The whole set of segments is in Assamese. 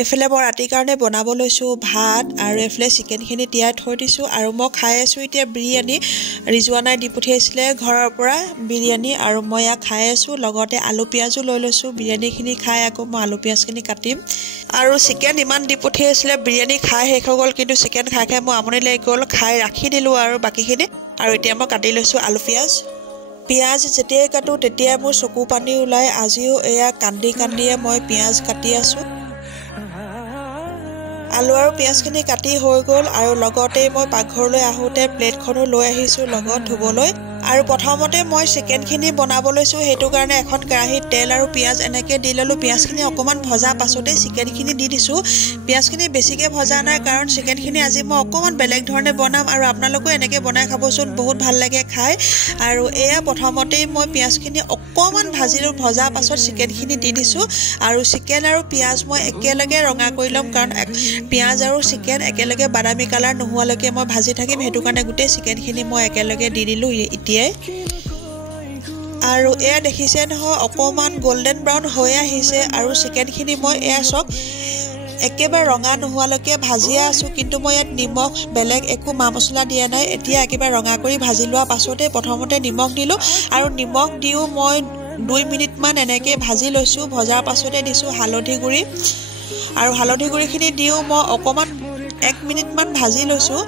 এফালে মই ৰাতিৰ কাৰণে বনাব লৈছোঁ ভাত আৰু এফালে চিকেনখিনি তিয়াই থৈ দিছোঁ আৰু মই খাই আছোঁ এতিয়া বিৰিয়ানী ৰিজৱানাই দি পঠিয়াইছিলে ঘৰৰ পৰা বিৰিয়ানী আৰু মই ইয়াক খাই আছোঁ লগতে আলু পিঁয়াজো লৈ লৈছোঁ বিৰিয়ানীখিনি খাই আকৌ মই আলু পিঁয়াজখিনি কাটিম আৰু চিকেন ইমান দি পঠিয়াইছিলে বিৰিয়ানী খাই শেষ হৈ গ'ল কিন্তু চিকেন খাই খাই মই আমনি লাগি গ'ল খাই ৰাখি দিলোঁ আৰু বাকীখিনি আৰু এতিয়া মই কাটি লৈছোঁ আলু পিঁয়াজ যেতিয়াই কাটো তেতিয়াই মোৰ চকু পানী ওলাই আজিও এয়া কান্দিয়ে মই পিঁয়াজ কাটি আছোঁ আলু আৰু পিঁয়াজখিনি কাটি হৈ গ'ল আৰু লগতে মই পাকঘৰলৈ আহোঁতে প্লেটখনো লৈ আহিছোঁ লগত ধুবলৈ আৰু প্ৰথমতে মই চিকেনখিনি বনাব লৈছোঁ সেইটো কাৰণে এখন কেৰাহীত তেল আৰু পিঁয়াজ এনেকৈ দি ল'লোঁ পিঁয়াজখিনি অকণমান ভজা পাছতেই চিকেনখিনি দি দিছোঁ পিঁয়াজখিনি বেছিকৈ ভজা নাই কাৰণ চিকেনখিনি আজি মই অকণমান বেলেগ ধৰণে বনাম আৰু আপোনালোকেও এনেকৈ বনাই খাবচোন বহুত ভাল লাগে খাই আৰু এয়া প্ৰথমতেই মই পিঁয়াজখিনি অকণমান ভাজিলোঁ ভজা পাছত চিকেনখিনি দি দিছোঁ আৰু চিকেন আৰু পিঁয়াজ মই একেলগে ৰঙা কৰি ল'ম কাৰণ পিঁয়াজ আৰু চিকেন একেলগে বাদামী কালাৰ নোহোৱালৈকে মই ভাজি থাকিম সেইটো কাৰণে গোটেই চিকেনখিনি মই একেলগে দি দিলোঁ এতিয়াই আৰু এয়া দেখিছে নহয় অকণমান গোল্ডেন ব্ৰাউন হৈ আহিছে আৰু চিকেনখিনি মই এয়া চাওক একেবাৰে ৰঙা নোহোৱালৈকে ভাজিয়ে আছোঁ কিন্তু মই ইয়াত নিমখ বেলেগ একো মা মছলা দিয়া নাই এতিয়া একেবাৰে ৰঙা কৰি ভাজি লোৱা পাছতে প্ৰথমতে নিমখ দিলোঁ আৰু নিমখ দিও মই 2 মিনিটমান এনেকৈ ভাজি লৈছোঁ ভজাৰ পাছতে দিছোঁ হালধি গুড়ি আৰু হালধি গুড়িখিনি দিও মই অকণমান 1 মিনিটমান ভাজি লৈছোঁ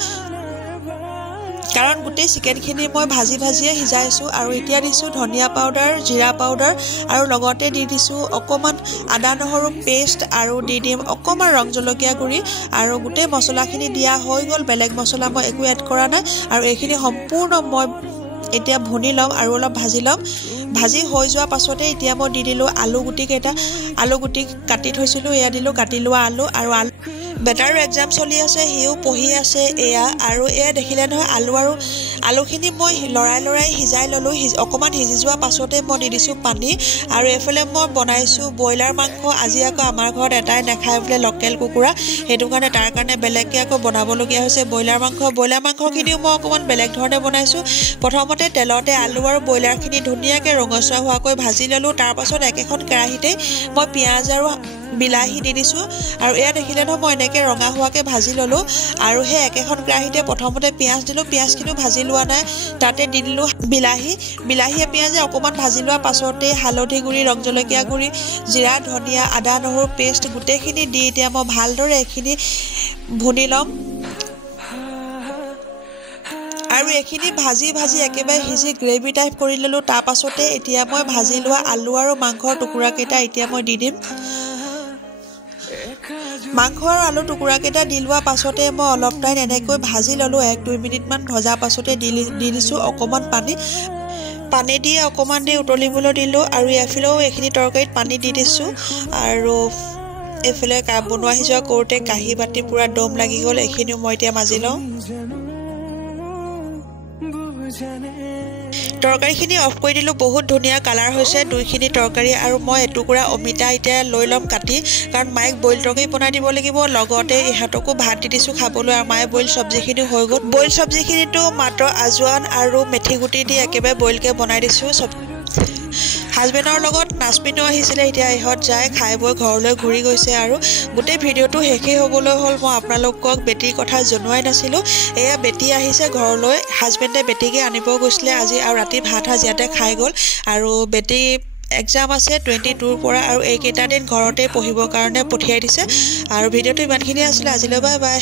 কাৰণ গোটেই চিকেনখিনি মই ভাজিয়ে সিজাইছোঁ আৰু এতিয়া দিছোঁ ধনিয়া পাউডাৰ জিৰা পাউডাৰ আৰু লগতে দি দিছোঁ অকণমান আদা নহৰু পেষ্ট আৰু দি দিম অকণমান ৰং জলকীয়া গুড়ি আৰু গোটেই মছলাখিনি দিয়া হৈ গ'ল বেলেগ মছলা মই একো এড কৰা নাই আৰু এইখিনি সম্পূৰ্ণ মই এতিয়া ভুনি ল'ম আৰু অলপ ভাজি ল'ম ভাজি হৈ যোৱা পাছতে এতিয়া মই দি দিলোঁ আলু গুটিকেইটা আলু গুটি কাটি থৈছিলোঁ এয়া দিলোঁ কাটি লোৱা আলু আৰু বেটাৰ এক্সাম চলি আছে সিও পঢ়ি আছে এয়া আৰু এয়া দেখিলে নহয় আলুখিনি মই লৰাই সিজাই ল'লোঁ অকণমান সিজি যোৱা পাছতে মই দি দিছোঁ পানী আৰু এইফালে মই বনাইছোঁ ব্ৰইলাৰ মাংস আজি আকৌ আমাৰ ঘৰত এটাই নাখায় বোলে লোকেল কুকুৰা সেইটো কাৰণে তাৰ কাৰণে বেলেগকৈ আকৌ বনাবলগীয়া হৈছে ব্ৰইলাৰ মাংসখিনিও মই অকণমান বেলেগ ধৰণে বনাইছোঁ প্ৰথমতে তেলতে আলু আৰু ব্ৰইলাৰখিনি ধুনীয়াকৈ ৰঙচুৱা হোৱাকৈ ভাজি ল'লোঁ তাৰপাছত একেখন কেৰাহীতেই মই পিঁয়াজ আৰু বিলাহী দি দিছোঁ আৰু এয়া দেখিলে নহয় মই এনেকৈ ৰঙা হোৱাকৈ ভাজি ল'লোঁ আৰু সেই একেখন কেৰাহীতে প্ৰথমতে পিঁয়াজ দিলোঁ পিঁয়াজখিনিও ভাজি লোৱা নাই তাতে দি দিলোঁ বিলাহীয়ে পিঁয়াজে অকণমান ভাজি লোৱা পাছতে হালধি গুড়ি ৰং জলকীয়া গুড়ি জিৰা ধনিয়া আদা নহৰু পেষ্ট গোটেইখিনি দি এতিয়া মই ভালদৰে এইখিনি ভুনি ল'ম আৰু এইখিনি ভাজি একেবাৰে সিজি গ্ৰেভি টাইপ কৰি ল'লোঁ তাৰ পাছতে এতিয়া মই ভাজি লোৱা আলু আৰু মাংসৰ টুকুৰাকেইটা এতিয়া মই দি দিম মাংস আৰু আলু টুকুৰাকেইটা দি লোৱা পাছতে মই অলপ টাইম এনেকৈ ভাজি ল'লোঁ 1-2 মিনিটমান ভজা পাছতে দি দিছোঁ অকণমান পানী দি অকণমান দি উতলিবলৈ দিলোঁ আৰু এফালেও এইখিনি তৰকাৰীত পানী দি দিছোঁ আৰু এইফালে বনোৱা সিজোৱা কৰোঁতে কাঁহী বাতি পূৰা দম লাগি গ'ল এইখিনিও মই এতিয়া মাজি লওঁ তৰকাৰীখিনি অফ কৰি দিলোঁ বহুত ধুনীয়া কালাৰ হৈছে দুইখিনি তৰকাৰী আৰু মই এটুকুৰা অমিতা এতিয়া লৈ ল'ম কাটি কাৰণ মাইক বইল তৰকাৰী বনাই দিব লাগিব লগতে ইহঁতকো ভাত দি দিছোঁ খাবলৈ আৰু মায়ে বইল চব্জিখিনি হৈ গ'ল বইল চব্জিখিনিতো মাত্ৰ আজৱান আৰু মেথি গুটি দি একেবাৰে বইলকৈ বনাই দিছোঁ হাজবেণ্ডৰ লগত নাচপিনো আহিছিলে এতিয়া ইহঁত যায় খাই বৈ ঘৰলৈ ঘূৰি গৈছে আৰু গোটেই ভিডিঅ'টো শেষেই হ'বলৈ হ'ল মই আপোনালোকক বেটীৰ কথা জনোৱাই নাছিলোঁ এয়া বেটী আহিছে ঘৰলৈ হাজবেণ্ডে বেটীকে আনিব গৈছিলে আজি আৰু ৰাতি ভাত ইয়াতে খাই গ'ল আৰু বেটী এক্সাম আছে 22ৰ পৰা আৰু এইকেইটা দিন ঘৰতে পঢ়িবৰ কাৰণে পঠিয়াই দিছে আৰু ভিডিঅ'টো ইমানখিনি আছিলে আজিলৈ বাই